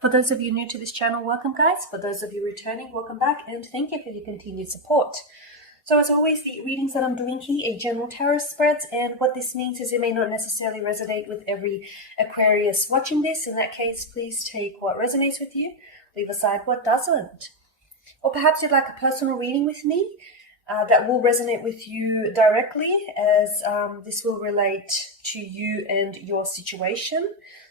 For those of you new to this channel, welcome guys. For those of you returning, welcome back, and thank you for your continued support. So as always, the readings that I'm doing here are general tarot spreads, and what this means is it may not necessarily resonate with every Aquarius watching this. In that case, please take what resonates with you, leave aside what doesn't. Or perhaps you'd like a personal reading with me that will resonate with you directly, as this will relate to you and your situation.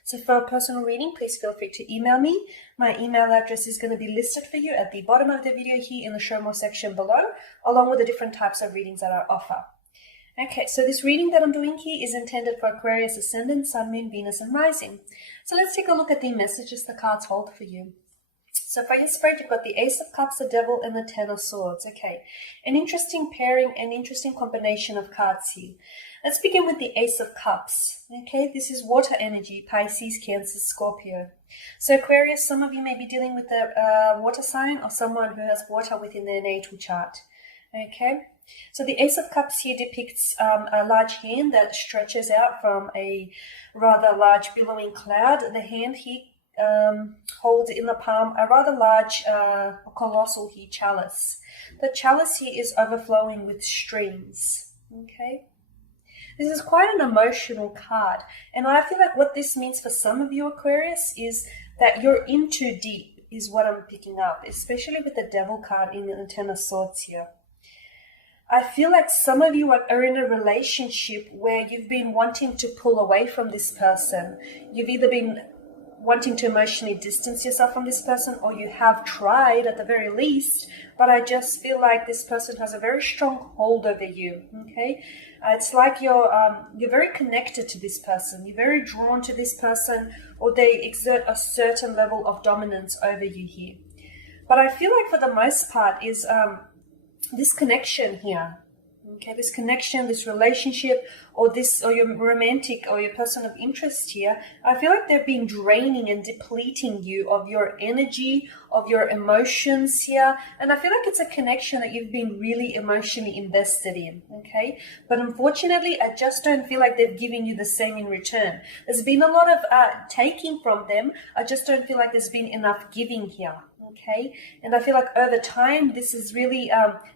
So for a personal reading, please feel free to email me. My email address is going to be listed for you at the bottom of the video here in the show more section below, along with the different types of readings that I offer. Okay, so this reading that I'm doing here is intended for Aquarius Ascendant, Sun, Moon, Venus, and Rising. So let's take a look at the messages the cards hold for you. So for your spread, you've got the Ace of Cups, the Devil, and the Ten of Swords. Okay, an interesting pairing, an interesting combination of cards here. Let's begin with the Ace of Cups. Okay, this is water energy, Pisces, Cancer, Scorpio. So Aquarius, some of you may be dealing with a water sign or someone who has water within their natal chart. Okay, so the Ace of Cups here depicts a large hand that stretches out from a rather large billowing cloud. The hand here holds in the palm a rather large, colossal here chalice. The chalice here is overflowing with streams. Okay, this is quite an emotional card, and I feel like what this means for some of you Aquarius is that you're in too deep, is what I'm picking up, especially with the Devil card in the Ten of Swords here. I feel like some of you are in a relationship where you've been wanting to pull away from this person. You've either been wanting to emotionally distance yourself from this person, or you have tried at the very least, but I just feel like this person has a very strong hold over you. Okay, it's like you're very connected to this person, you're very drawn to this person, or they exert a certain level of dominance over you here. But I feel like for the most part is this connection here. Okay, this connection, this relationship, or your romantic or your person of interest here, I feel like they're being draining and depleting you of your energy, of your emotions here. And I feel like it's a connection that you've been really emotionally invested in. Okay, but unfortunately, I just don't feel like they've given you the same in return. There's been a lot of taking from them. I just don't feel like there's been enough giving here. Okay, and I feel like over time this has really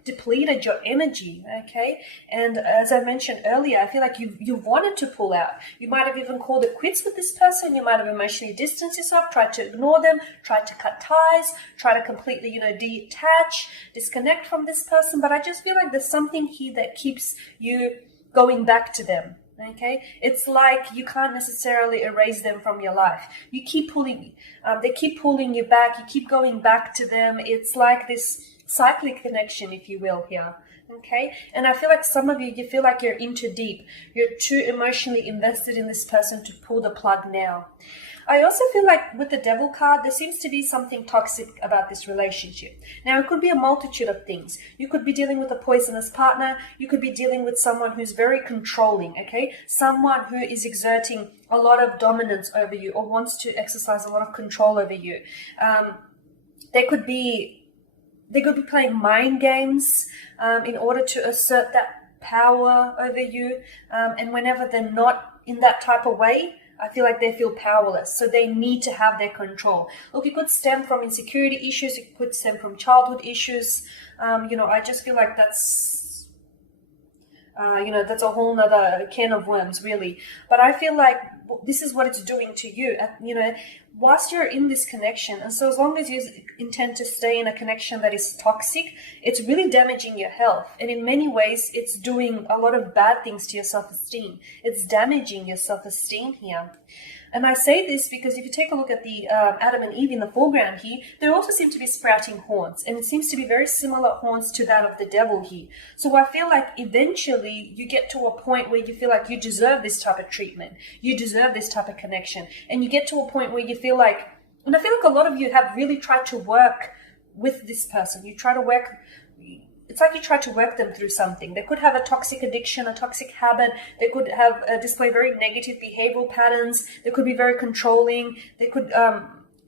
depleted your energy. Okay, and as I mentioned earlier, I feel like you wanted to pull out. You might have even called it quits with this person. You might have emotionally distanced yourself, tried to ignore them, tried to cut ties, try to completely, detach, disconnect from this person. But I just feel like there's something here that keeps you going back to them. Okay, it's like you can't necessarily erase them from your life. You keep pulling, they keep pulling you back. You keep going back to them. It's like this cyclic connection, if you will, here. Okay, and I feel like some of you feel like you're in too deep. You're too emotionally invested in this person to pull the plug now. I also feel like with the Devil card, there seems to be something toxic about this relationship. Now, it could be a multitude of things. You could be dealing with a poisonous partner. You could be dealing with someone who's very controlling, okay? Someone who is exerting a lot of dominance over you or wants to exercise a lot of control over you. They could be playing mind games in order to assert that power over you. And whenever they're not in that type of way, I feel like they feel powerless, so they need to have their control. Look, it could stem from insecurity issues, it could stem from childhood issues. I just feel like that's a whole nother can of worms, really. But I feel like this is what it's doing to you, whilst you're in this connection. And so as long as you intend to stay in a connection that is toxic, it's really damaging your health. And in many ways, it's doing a lot of bad things to your self-esteem. It's damaging your self-esteem here. And I say this because if you take a look at the Adam and Eve in the foreground here, they also seem to be sprouting horns. And it seems to be very similar horns to that of the Devil here. So I feel like eventually you get to a point where you feel like you deserve this type of treatment. You deserve this type of connection. And you get to a point where you feel like, and I feel like a lot of you have really tried to work with this person. You try to work... It's like you try to work them through something. They could have a toxic addiction, a toxic habit. They could have display very negative behavioral patterns. They could be very controlling. They could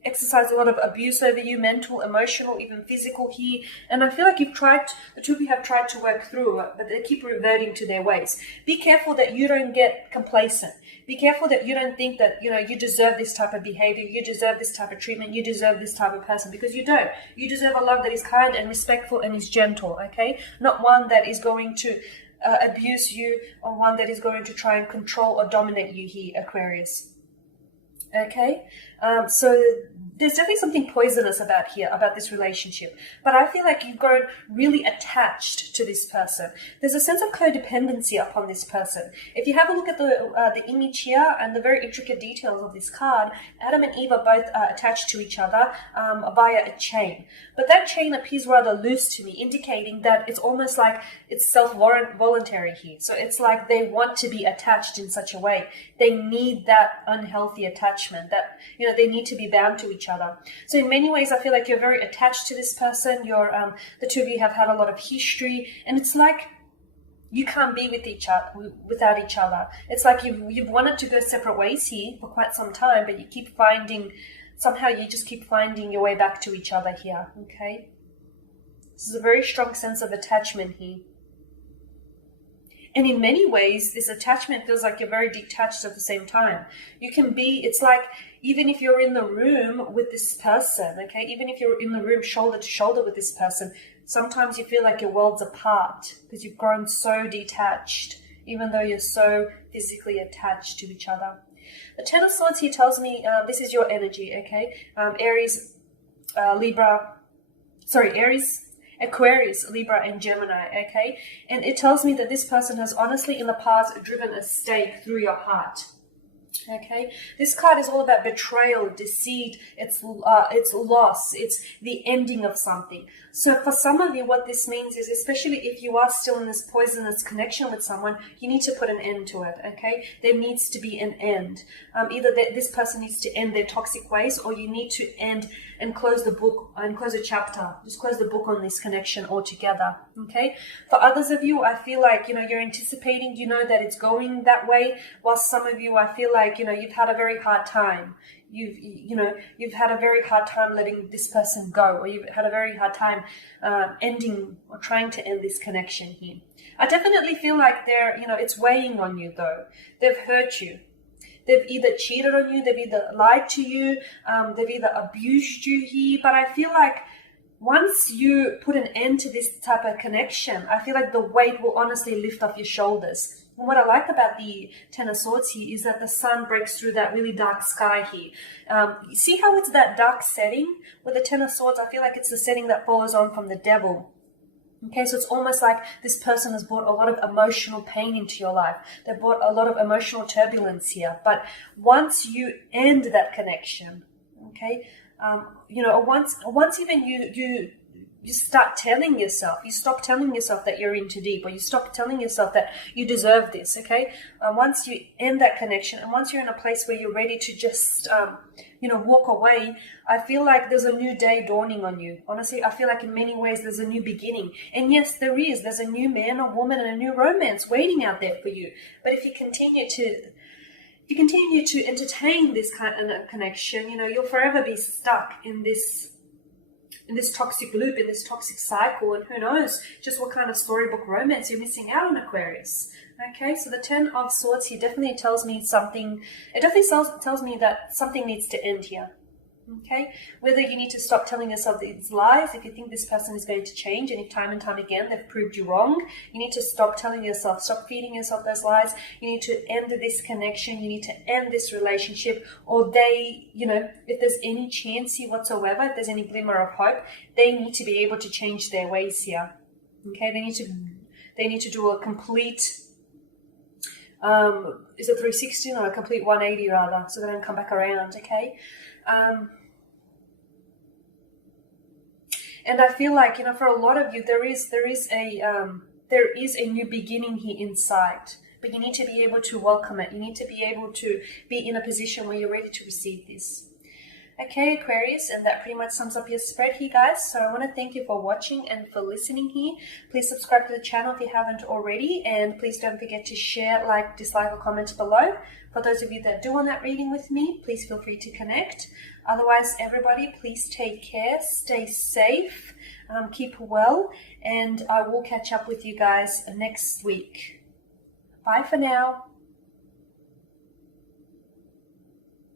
exercise a lot of abuse over you, mental, emotional, even physical here. And I feel like the two of you have tried to work through it, but they keep reverting to their ways. Be careful that you don't get complacent. Be careful that you don't think that, you deserve this type of behavior, you deserve this type of treatment, you deserve this type of person, because you don't. You deserve a love that is kind and respectful and is gentle, okay? Not one that is going to abuse you, or one that is going to try and control or dominate you here, Aquarius. Okay, so there's definitely something poisonous about this relationship, but I feel like you've grown really attached to this person. There's a sense of codependency upon this person. If you have a look at the image here and the very intricate details of this card, Adam and Eve are both attached to each other via a chain, but that chain appears rather loose to me, indicating that it's almost like it's self-voluntary here. So it's like they want to be attached in such a way. They need that unhealthy attachment, that they need to be bound to each other. So in many ways, I feel like you're very attached to this person. The two of you have had a lot of history, and it's like you can't be with each other without each other. It's like you've wanted to go separate ways here for quite some time, but you keep finding your way back to each other here. Okay, this is a very strong sense of attachment here. And in many ways, this attachment feels like you're very detached at the same time. It's like, even if you're in the room with this person, okay, even if you're in the room shoulder to shoulder with this person, sometimes you feel like your world's apart because you've grown so detached, even though you're so physically attached to each other. The Ten of Swords here tells me this is your energy, okay? Aries, Aquarius, Libra, and Gemini, okay? And it tells me that this person has honestly in the past driven a stake through your heart, okay? This card is all about betrayal, deceit, it's loss, it's the ending of something. So for some of you, what this means is, especially if you are still in this poisonous connection with someone, you need to put an end to it, okay? There needs to be an end. Either this person needs to end their toxic ways, or you need to end and close the book and close a chapter. Just close the book on this connection altogether, okay? For others of you, I feel like, you're anticipating, that it's going that way, while some of you, I feel like, you've had a very hard time. You've had a very hard time letting this person go, or you've had a very hard time ending or trying to end this connection here. I definitely feel like it's weighing on you though. They've hurt you. They've either cheated on you, they've either lied to you, they've either abused you here. But I feel like once you put an end to this type of connection, I feel like the weight will honestly lift off your shoulders. And what I like about the Ten of Swords here is that the sun breaks through that really dark sky here. You see how it's that dark setting? With the Ten of Swords, I feel like it's the setting that follows on from the Devil. Okay, so it's almost like this person has brought a lot of emotional pain into your life. They've brought a lot of emotional turbulence here. But once you end that connection, okay, once even you start telling yourself, you stop telling yourself that you're in too deep, or you stop telling yourself that you deserve this, okay? Once you end that connection, and once you're in a place where you're ready to just, walk away, I feel like there's a new day dawning on you. Honestly, I feel like in many ways there's a new beginning. And yes, there's a new man or woman and a new romance waiting out there for you. But if you continue to entertain this kind of connection, you'll forever be stuck in this toxic loop, in this toxic cycle, and who knows just what kind of storybook romance you're missing out on, Aquarius. Okay, so the Ten of Swords here definitely tells me something. It definitely tells me that something needs to end here. Okay, whether you need to stop telling yourself these lies, if you think this person is going to change, and if time and time again they've proved you wrong, you need to stop stop feeding yourself those lies. You need to end this connection, you need to end this relationship, or if there's any chance here whatsoever, if there's any glimmer of hope, they need to be able to change their ways here. Okay, they need to do a complete is it 360 or a complete 180 rather, so they don't come back around, okay? And I feel like, for a lot of you, there is a new beginning here in sight, but you need to be able to welcome it. You need to be able to be in a position where you're ready to receive this. Okay, Aquarius, and that pretty much sums up your spread here, guys. So I want to thank you for watching and for listening here. Please subscribe to the channel if you haven't already, and please don't forget to share, like, dislike, or comment below. For those of you that do want that reading with me, please feel free to connect. Otherwise, everybody, please take care, stay safe, keep well, and I will catch up with you guys next week. Bye for now.